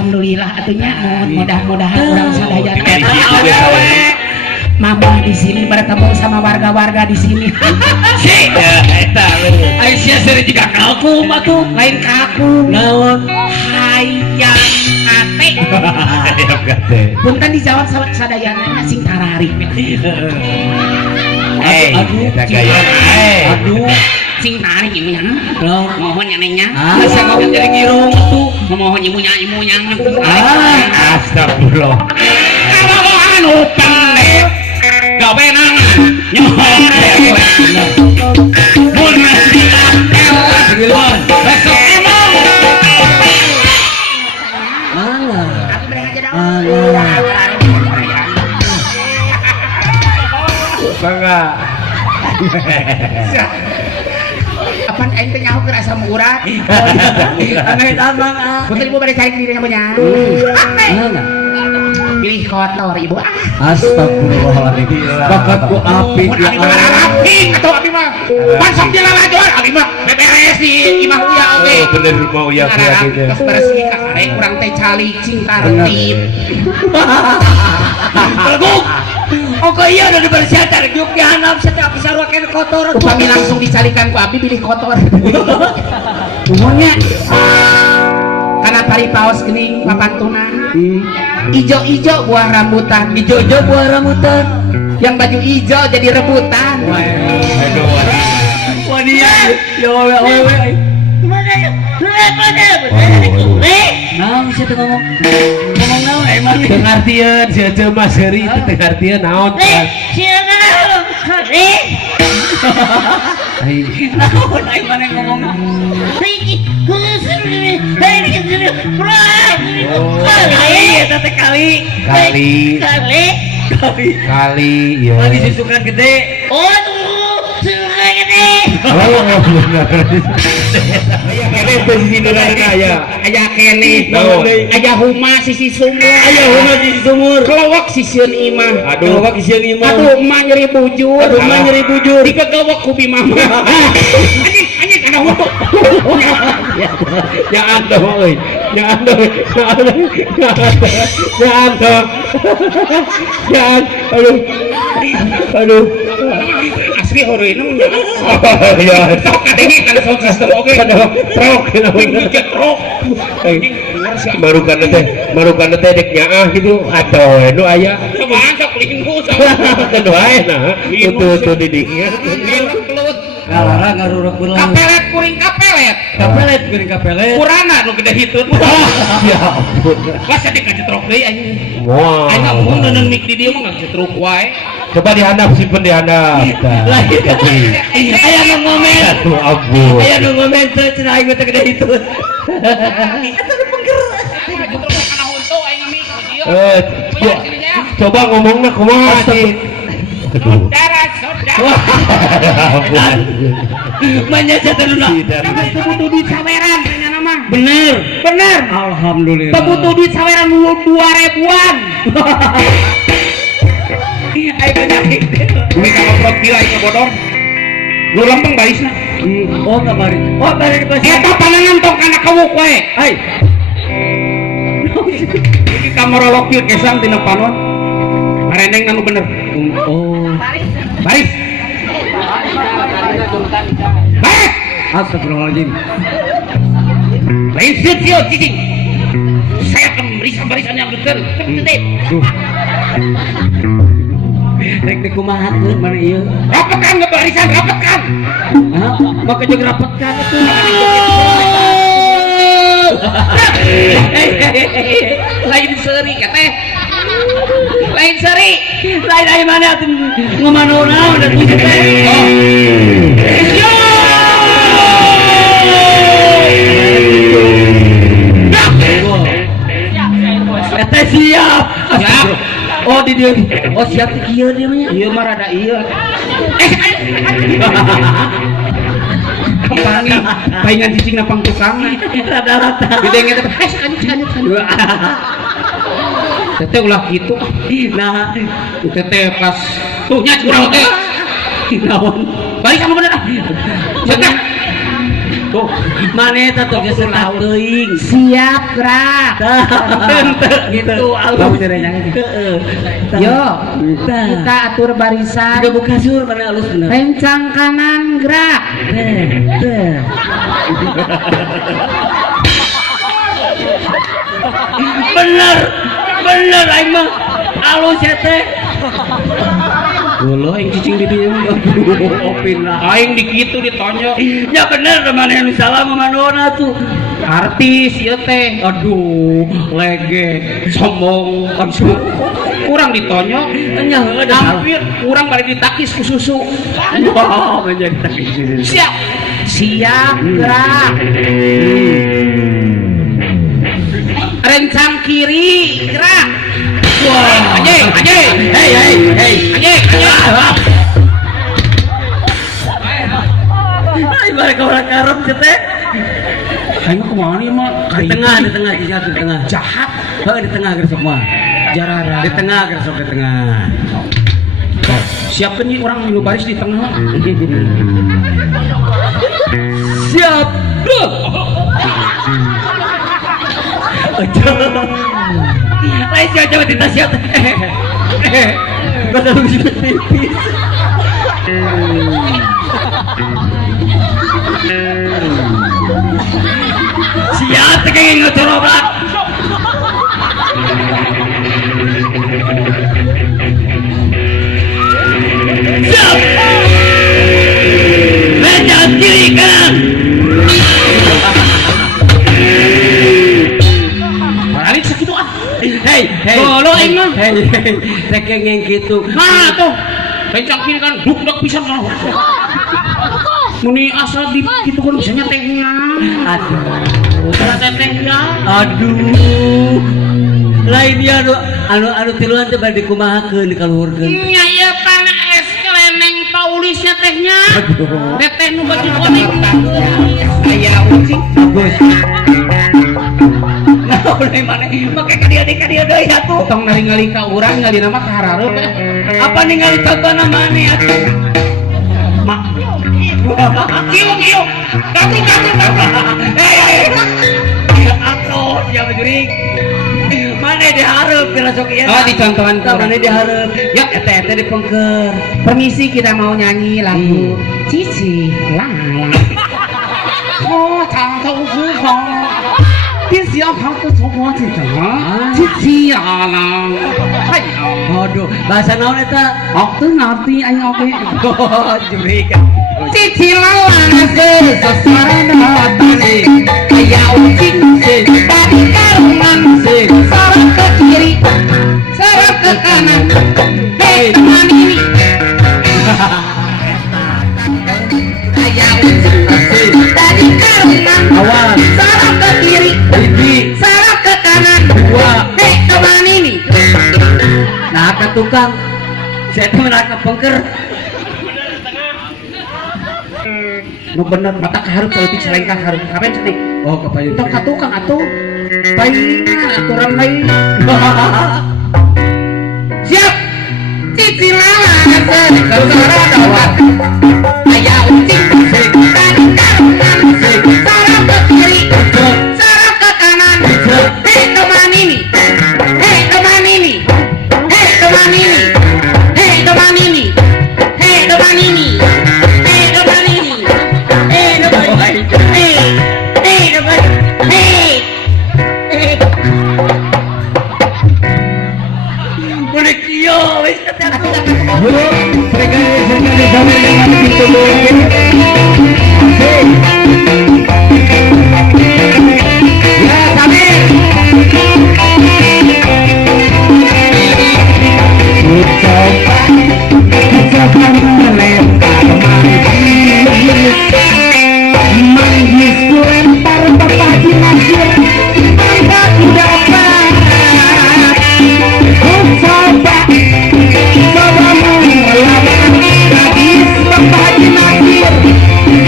alhamdulillah atunya mudah-mudahan urang sadaya Mama di sini bertemu sama warga-warga di sini. Si, eta Aisyah sering juga kaku atuh, Lain kaku. naon? Hayang kate. Punten dijawab sadayana sing tararik. Eta gaya. Aduh, sing tarik imunya. Mohon ya nengnya. Saya ngomong jadi ngirung tuh. Mohon imunya. Astagfirullah. Kalau anu pendek gawe nangan nyohon mun masih apel besok emang Bangga. apaan aing teh nyaho keur asam urat Aneh tamang ah. punten ibu bade cair diri namanya pilih kotor ibu Astagfirullahaladzim. Bakatku api ya Allah. atau abi mah pan sok jelalajon abi mah beberes di imah uya oge Bener mau ya gitu. geus bersih karek urang teh calicing tartib Pelguk. Oke iya udah dibersihan tarik yuk di hanap setiap bisa ruakin kotor. upami langsung dicalikan ku abi pilih kotor Umurnya karena paripaos geuning papantunan ijo-ijo buah rambutan ijo-ijo buah rambutan. yang baju hijau jadi rebutan Aduh. Wah dia. Ya wewe. Gimana ya? Naon sih tuh ngomong naon emang pengertian si aja Mas Heri itu pengertian naon kan. Naon ai mana ngomong. Eta teh kali ya. Mandi susukan gede. Oh, tunggu, suka gede. Oh, benar. Kene posisi nurana aya. aya kene aya huma sisi sumur Aya huna di sumur. kelowak sisieun imah Aduh, wak isian imah. aduh emak nyeri bujur Aduh, emak nyeri bujur. dipegawak ku bimama anjing kana hulu Ya anda euy. Ya anda. Aduh. asli horeueuna mun Ya. sok kadenge kana sound system oge Trok. trok Marukan teh dek nyaah gitu. Atuh, nu aya. sabaan sok lingku sok Teu ae nah. Tutu didingnya. kelut Kalara garuruk belang. kapelet kuring kapelet Kapelet geuning kapelet. kurana nu gede hitun Ya ampun. Pas jadi kacetrok deui anjing. Wah. Aing ngomong neuneuh mik di dieu mah ngacetrok wae. Coba dihandap simpen dihandap. Aya nu ngomen. Aduh ampun. Aya nu ngomen teh cenah aing teh gede itu. Eta nu pengger. Kacetrok kana huntu aing mik di dieu. Coba ngomongna kumaha sih? Saudara. Manya sataruna. Teu butuh duit saweran nya nama. Bener. Teu Alhamdulillah. butuh duit saweran 2000-an. Aing penyakit. Duit ka ngobrol pila ieu bodor. Lu lempeng barisna. Oh kabari. Oh bari dipasih. Eta panangan tong kana kawuk wae. Ai. Iki kamera lokil kesang tina panon. Mareneng anu bener. Oh. Baris. Baik. Astagfirullahaladzim. Lain sio cicing. Saya akan barisan yang betul. Tertib. Rek dikumaha teh mana ieu? Rapatkan ke barisan, rapatkan. Hah? Maka jeung rapatkan atuh. Lain seuri teh. Lain seuri. Lain aya mana atuh ngomanonaon da tuh teh. Yo! Eta siap. Siap. Oh di dia. Oh siap teh kieu dia mah. Ieu mah rada ieu. Kembangi, paingan cicing na pang tukang. Rada-rada. Bidengnya teh, sekali. Teteh ulah gitu. Nah, Teteh pas tuh nya curang teh. naon? Balik sama bener. Teteh. Tuh, mana eta tuh geus setak teuing. Siap gerak. Gitu alus heeh. Yo, kita atur barisan. Juga buka sur mana alus bener. Rencang kanan gerak. Bener aing mah alus ya teh. Golo yang cicing di dieu. Opin lah. Aing di kitu ditonyok. Ya bener mana yang salah manona tuh. Artis ieu teh. Aduh, lege, sombong, Kurang ditonyok. nya heueuh da Hampir kurang balik ditakis ku susu. wah menjadi takis. Siap. Siap gerak. Rencang kiri gerak. Wah, Anjing. Hei. Anjing. Ai balik ka urang karep teh. Aing kumaha ieu mah? Di tengah, di tengah. Jahat. Heueuh di tengah geus sok mah. Jarara. Di tengah geus sok di tengah. Siapkeun nih orang milu baris di tengah. Siap. Lain coba kita siap. Gak tahu bisa tipis. Siap kayak ngocorobak. Siap. Jangan kiri kanan. Balik sakitu ah. Hei. Golo aing mah. Hei. Rek yang gitu. Nah tuh. Rencang kiri kan duk pisan kan. Muni asal di kitu kan bisa nyetehnya. Aduh. Tetehnya. Aduh. Lain dia anu tiluan teh bade kumahakeun kaluhurkeun. Nya ieu tanah es keleneng Paulisnya tehnya. Aduh. Teteh nu baju kuning. Aya ucing. Bagus. Nah, udah mana? Make ka dia deui atuh. Tong ningali ka urang ngali nama ka harareup. Apa ningali contohna maneh atuh? Mak. Kiung. Gabruk. Hei. Atuh, siapa jurig? Mana dihareup kira sok ieu. Oh, dicontohan ku Mana dihareup. Ya eta dipengker. Permisi kita mau nyanyi lagu Cici Lala. Oh, tak tahu suka. Dia hafal semua cerita. Cici Lala. Hai. Aduh, bahasa naon eta? Waktu ngerti aing oke. Oh, jurig. Cici Lala sesuara datang. Kayak ucing dari karungan. Sarap ke kiri, sarap ke kanan. Hei teman ini. Kayak ucing dari karungan. Awas. Sarap ke kiri, Bibi. sarap ke kanan. Dua. Hei teman ini. Nah, ka tukang. Saya teh menaka pengker. Nu bener mata ka hareup leutik salengkah hareup. Kapan cenah? Oh, kapayu. Tong ka tukang atuh. Palingan aturan lain. Siap. Cici Lala sesuara datang. Kayak ucing dari karungan. Sarap ke kiri, sarap ke kanan. Hei teman ini. Hei teman ini. Hei teman ini. Hei teman ini. Hei teman ini. Hei teman ini. Hei teman ini. Hei teman. Hei. Boleh kiyo, wis teh atuh.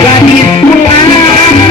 Gadis pulang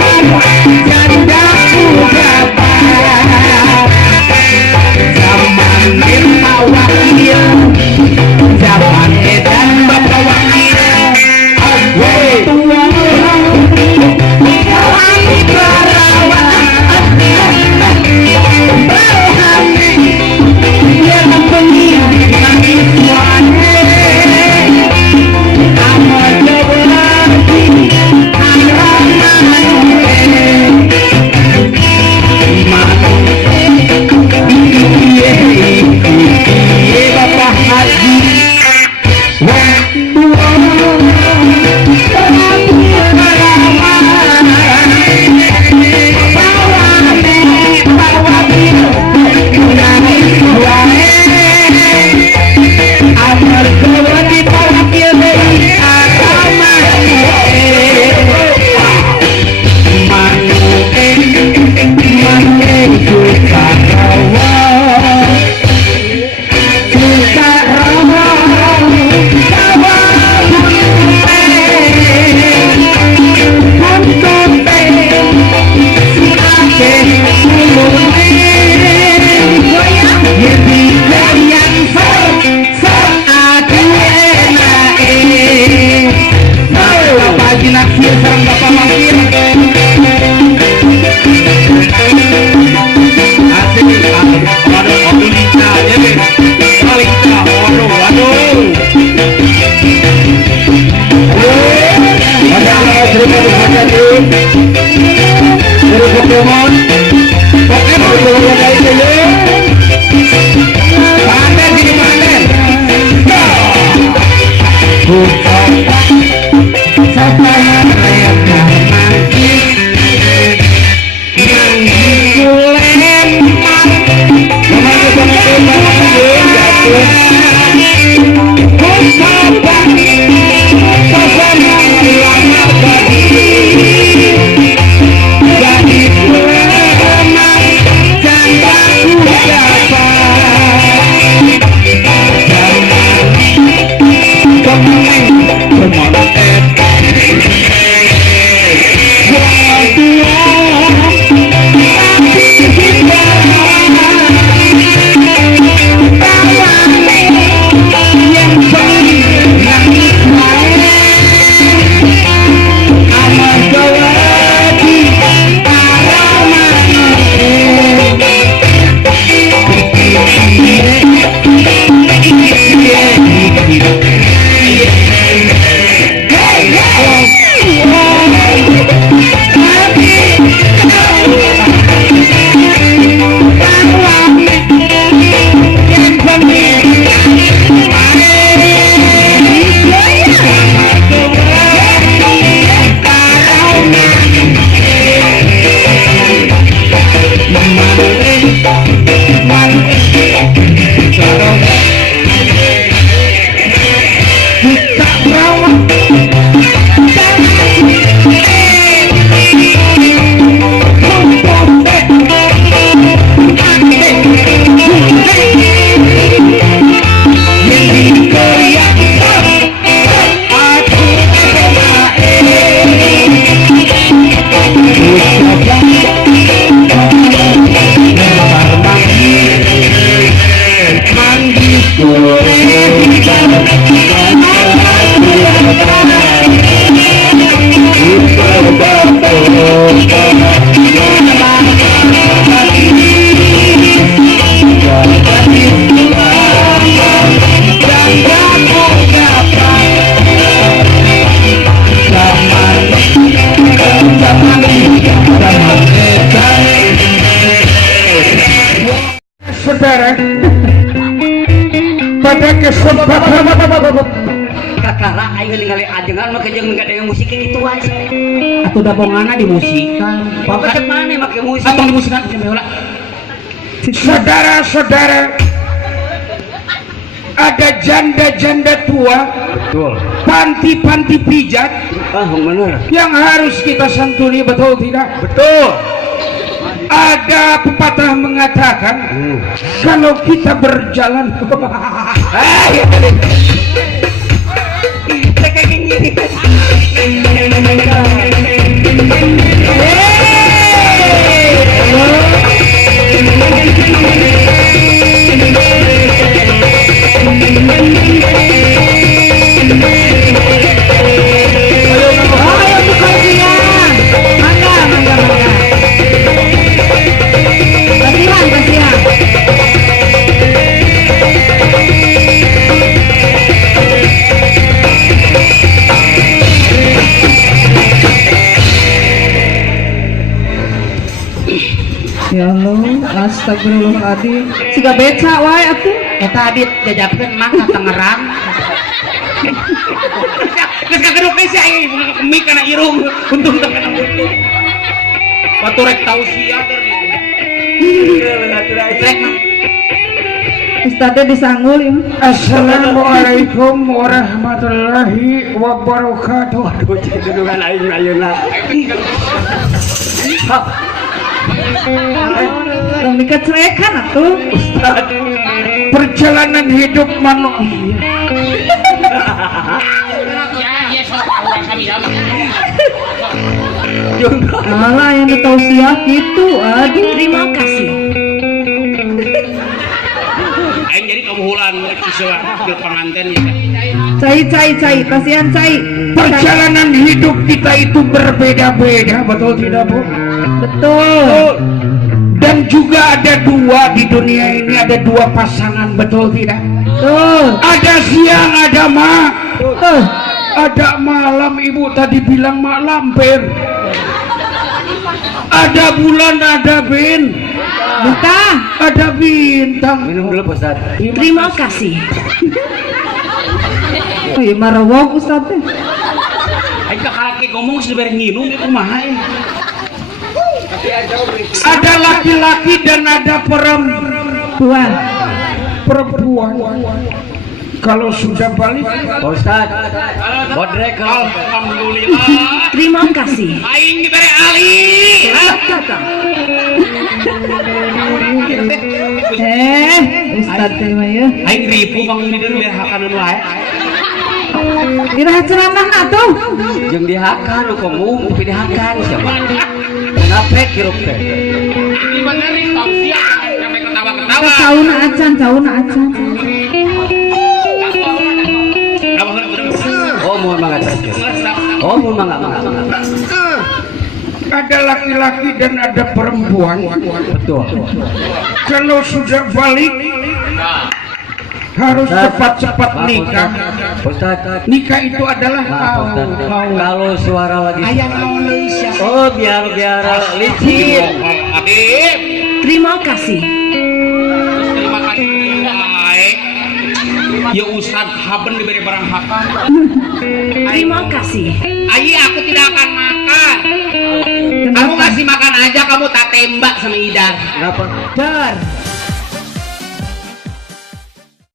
Saudara, pada kesempatan kakara ayo ningali ajengan mah kejeng ngadeng musikin itu aja. Atuh dabongana di musikan. Bapak mana make musik? Atong di musikan heula. saudara-saudara, ada janda-janda tua, Betul. panti-panti pijat Ah, bener. yang harus kita santuni, betul tidak? Betul. Ada pepatah mengatakan kalau kita berjalan Ya Allah, astagfirullahaladzim. Siga beca wae atuh. Eta adit jajapkeun mang ka Tangerang. Geus kageduk geus aya mik kana irung. Untung teu kana mulut. Batu rek tausiah Rek mah. Ustadnya disanggul ya. Assalamualaikum warahmatullahi wabarakatuh. Aduh, dudungan aing ayeuna. Orang dikecerekan atuh. Perjalanan hidup manusia Alah yang ditausiah gitu. Aduh, Terima kasih. aing jadi kabuhulan kisah ke pengantin ya. cai, kasihan cai. perjalanan hidup kita itu berbeda-beda, betul tidak Bu? Betul. Dan juga ada dua di dunia ini, ada dua pasangan, betul tidak? Betul. Ada siang, ada Betul. ada malam. Ibu tadi bilang mak lampir. Ada bulan, ada Buka. ada bintang. Minum dulu, Ustaz. Terima kasih. Oh iya marawog Ustaz teh. Aing kakalake ngomong sebar nginum itu kumaha ya. Ada laki-laki dan ada perempuan. Tuan. perempuan kalau sudah balik Pak Ustad bodrek Alhamdulillah. Terima kasih. Aing diberi alih. Ustad teh mah ya. Aing ripu bangun di dulu ya hakanan wae. Iraha ceramah atuh. jeung dihakan nu komu tapi dihakan siapa kenapa kirup teh Di mana nih tausiah sampai ketawa-ketawa. Cauna acan, cauna acan. oh mun mangga oh mun mangga ada laki-laki dan ada perempuan betul kalau sudah balik harus cepat-cepat nikah. Ustad Nikah itu adalah kalau suara lagi ayam Malaysia. oh biar licin Adib. Terima kasih. Terima kasih baik. Ya Ustad haben diberi barang hakan. Terima kasih. Ayi aku tidak akan makan. Kamu ngasih makan aja, kamu tak tembak sama Ida. kenapa Dar.